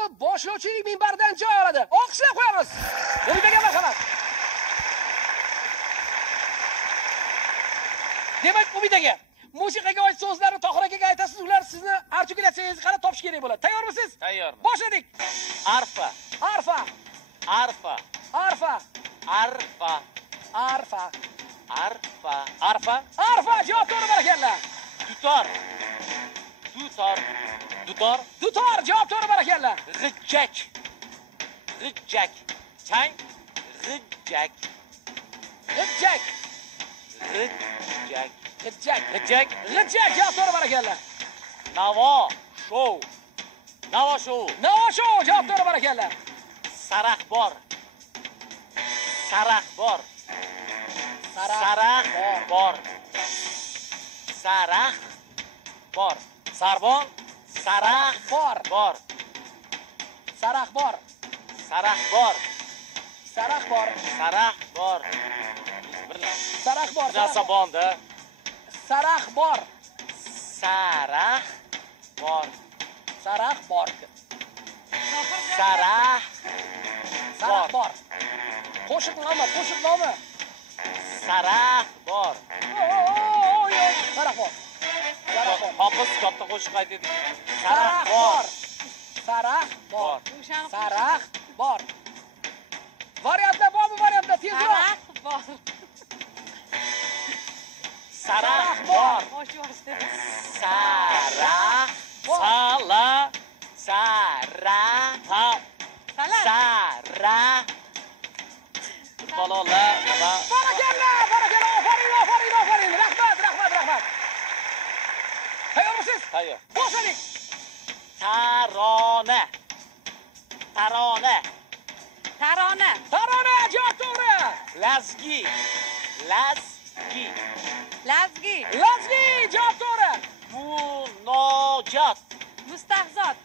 javobi boshlovchilik minbaridan joy oladi. Olqishlab qo'yamiz. Umidaga marhamat. Demak, Umidaga musiqaga oid so'zlarni Tohir akaga aytasiz, ular sizni artikulatsiyangizni qarab topish kerak bo'ladi. Tayyormisiz? Tayyorman. Boshladik. Arfa. Arfa. Arfa. Arfa. Arfa. Arfa. Arfa. Arfa. Arfa. Javob to'g'ri, barakallah. Dutor. Dutor. Dutor. Dutor. Javob to'g'ri, barakallah. G'ijjak. G'ijjak. Chang. G'ijjak. G'ijjak. G'ijjak. G'ijjak. G'ijjak. G'ijjak. Javob to'g'ri, barakallah. Navo. Show. Navo show. Navo show. Javob to'g'ri, barakallah. Saraxbor. Saraxbor. Saraxbor. Saraxbor. Sarbon. Saraxbor. Saraxbor. Saraxbor. Saraxbor. Saraxbor. Saraxbor. Nasabonda. Saraxbor. Saraxbor. Saraxbor. Saraxbor. Qo'shiq nomi. Saraxbor. Saraxbor. Hofiz katta qo'shiq aytdi. Saraxbor. Saraxbor. Saraxbor. Variantlar bormi? Variantlar tezroq. Saraxbor. Balolar va Barakallah. Ofarin. Rahmat. Tayyormisiz? tayyor. Boshladik. Tarona. Tarona. Javob to'g'ri. Lazgi. Javob to'g'ri. Munojot. Mustahzot.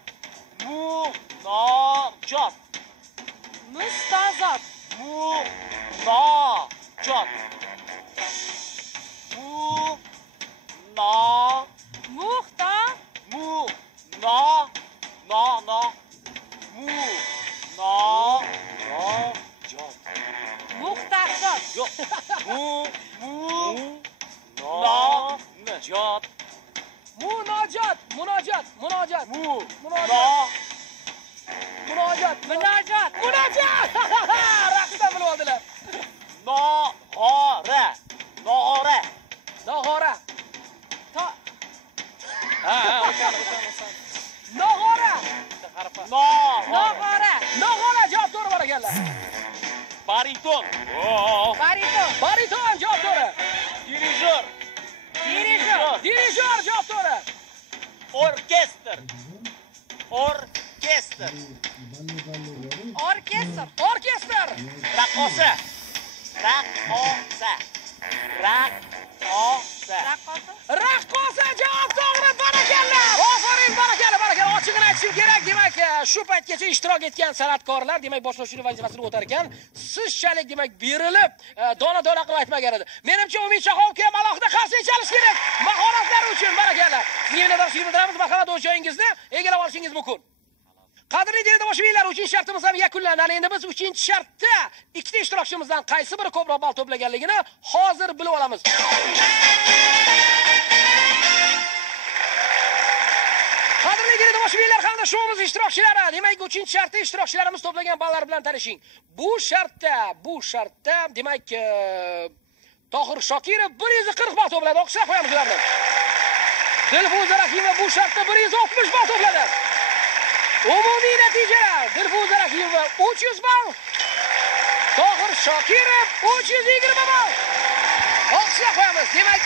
Munojot. Mustazot. Munojot. Muxta. Muxtarzot. Yo'q. Munojot. Raqibdan bilib oldilar. Nog'ora. Nog'ora. Ha, Nog'ora. Nog'ora. Javob to'g'ri, barakallah. Bariton. Bariton. Javob to'g'ri. Dirijor. Dirijor. Javob to'g'ri. Orkestr. Raqqosa. Raqqosa. Javob to'g'ri, barakallah. Ofarin, barakallah. Ochig'ini aytishim kerak, demak, shu paytgacha ishtirok etgan san'atkorlar, demak, boshlovchilik vazifasini o'tar ekan, sizchalik demak berilib, dona-dona qilib aytmagan edi. Menimcha, Umid Shahomovga ham alohida qarshi chalish kerak. Mahoratlari uchun, barakallah. Sizga minnatdorchilik bildiramiz. Marhamat, o'z joyingizni egallab olishingiz mumkin. Qadrli tomoshabinlar, 3-chi shartimiz ham yakunlandi. Endi biz 3-chi shartda ikkita ishtirokchimizdan qaysi biri ko'proq ball to'plaganligini hozir bilib olamiz. Qadrli tomoshabinlar hamda shouimiz ishtirokchilari, demak 3-chi shartda ishtirokchilarimiz to'plagan ballar bilan tanishing. Bu shartda demak Tohir Shokirov 140 ball to'pladi. O'qishlar qo'yamiz ularni. Dilfuza Rahimova bu shartda 160 ball to'pladi. Umumiy natija Dilfuza Rahimova 300 ball, Tohir Shokirov 320 ball. O'qishlar qo'yamiz. Demak,